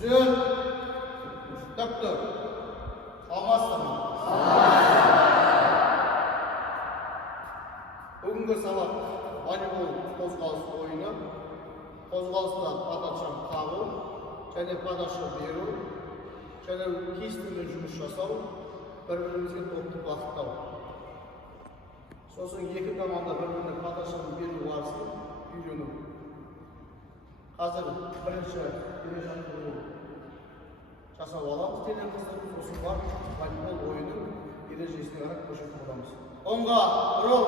Güzel. Doktor. Salmazsın mı? Bugünkü sabah voleybol қозғалыс ойыны. Қозғалыста паташаны қағу, және паташы беру, және кестімен жұмыс жасау, бір-бірімізге топты бағыттау. Сосын екі команда бір-біріне паташаны беру барысын үйрену. Қазір бірінші жаттығу жасап аламыз денемізді, сосын бар волейбол ойынның ережесіне қарай көшіп боламыз. Онға рол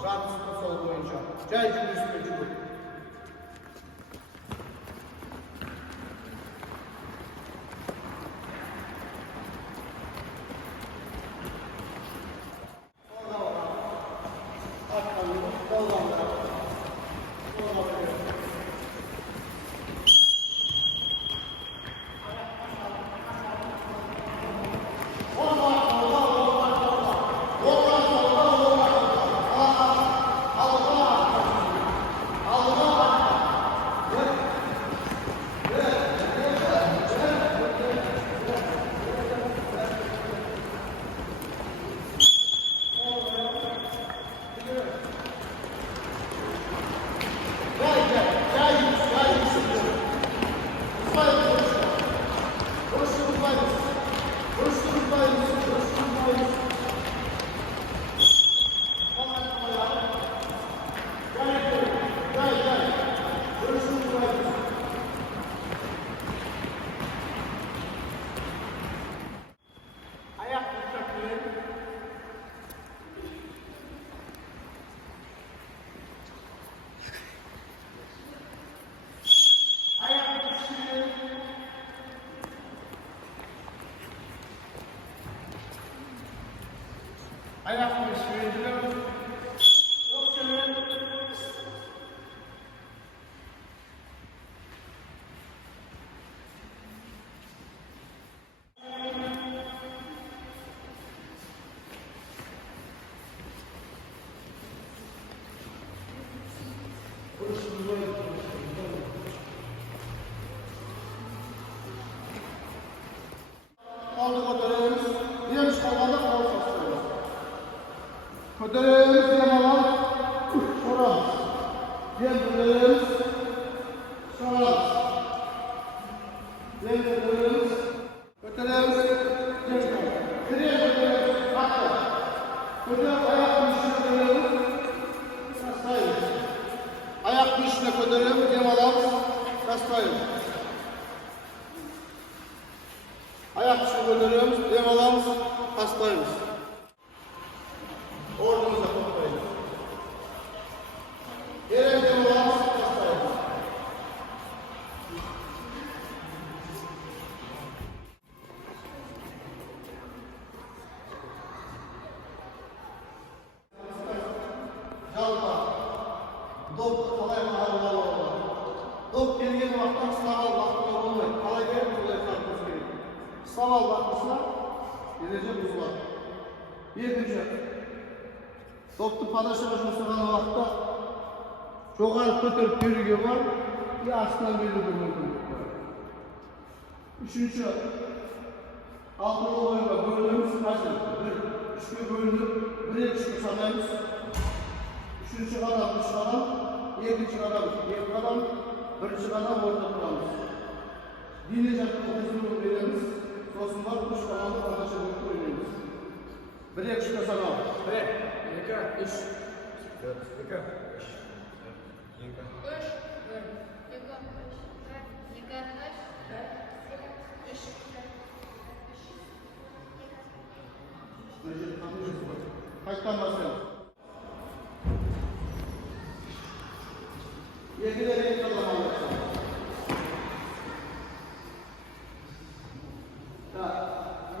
жартысы сол бойынша жай жүріспен жүру. Ayakları sürdürüyoruz. Çok sürün. Kaldık oturuyoruz. Diğer kalmalı kaldık. Kötülüğümüz yamalar, soramız. Diğer kötülüğümüz, soramız. Diğer kötülüğümüz, geçmez. Diğer kötülüğümüz, hakkı. Kötülük ayak dışına kötülüğümüz, hastayız. Ayak dışına kötülüğümüz, yamalarımız, hastayız. Ayak dışına kötülüğümüz, yamalarımız, hastayız. Ordumuza toplayın. Yerinde olamaz, hastayız. Жалпа, допты қалай қабылдауға болады? Доп келген уақытта сынауға уақытында болмайды. Қалай беріп солай қабылдауымыз керек. Сынау уақытысына ереже бұзылады. Екінші, допты падашаға жұмсаған уақытта жоғары көтеріп беруге бар, не астынан беруге мүмкіндік бар. Үшінші, алтынғы ойынға бөлінеміз, қазір үшке бөлініп, үшке санаймыз. Үшінші қадам үш қадам, екінші қадам екі қадам, бірінші қадам орта тұрамыз. Дене жаттығуын береміз, сосын барып үш қадамды падаша болып ойнаймыз. Үшке санау. Екі, үш. Қайттан бастайық. Екіден екі қадам алып.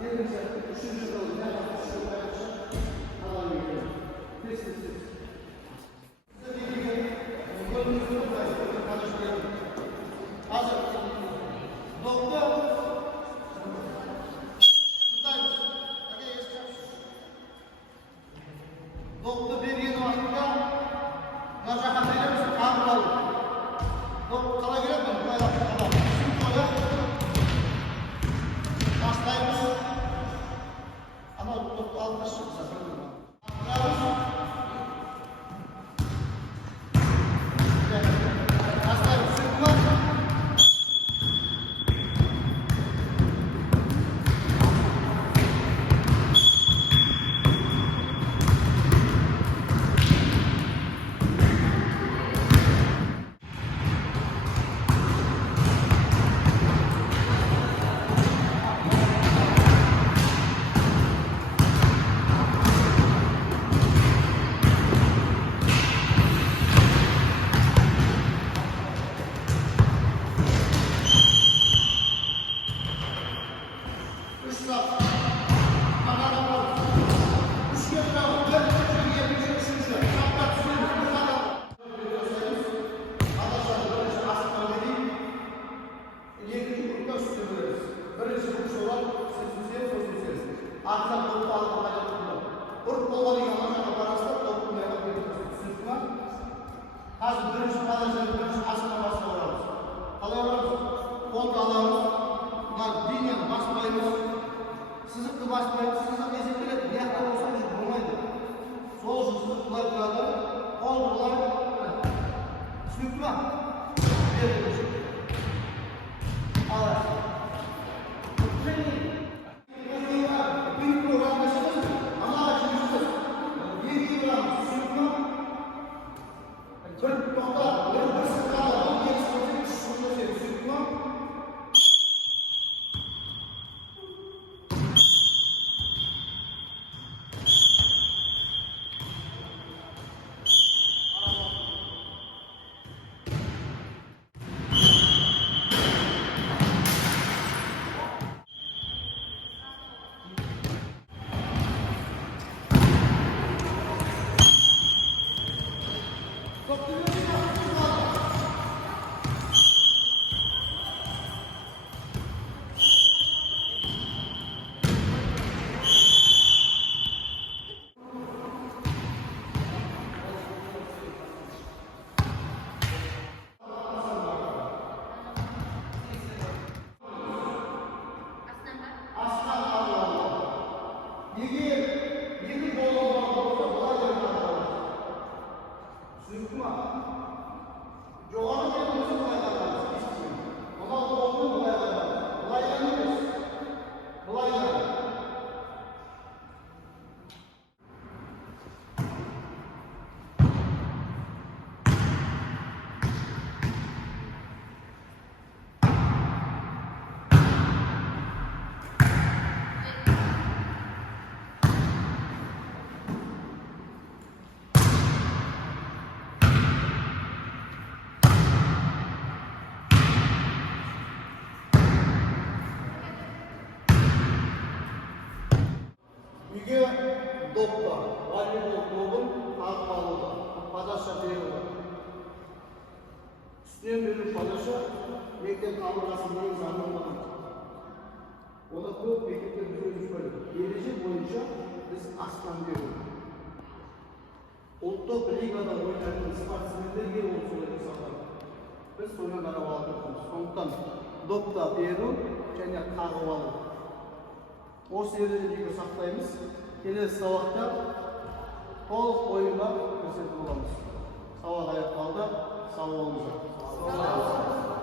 Екінші, үшінші жол. Thank you. бірінші астына басып аламыз. Қалай аламыз? Қолды аламыз. Мына линияны баспаймыз. Сызықты баспаймыз. Сызық есептеледі. Bu жақта болса жүз болмайды. Сол үшін сызық былай тұрады. Қол былай. Түсінікті ма? Үйге допта, волейбол тобын тағып алуда, подача беруі. Үстінен беру подача мектеп қабырғасындағы заңнамадан. Оны көп мектептер жүргізбейді. Ереже бойынша біз астан беру. Ұлттық лигада ойнайтын спортсмендерге ол солай жасалады. Біз соны қарап алып отырмыз. Сондықтан допта беру және қағып алу. Осы ережені сақтаймыз. Келесі сабақта толық ойынға көрсетіп боламыз. Сабақ аяқталды. Сау болыңыздар.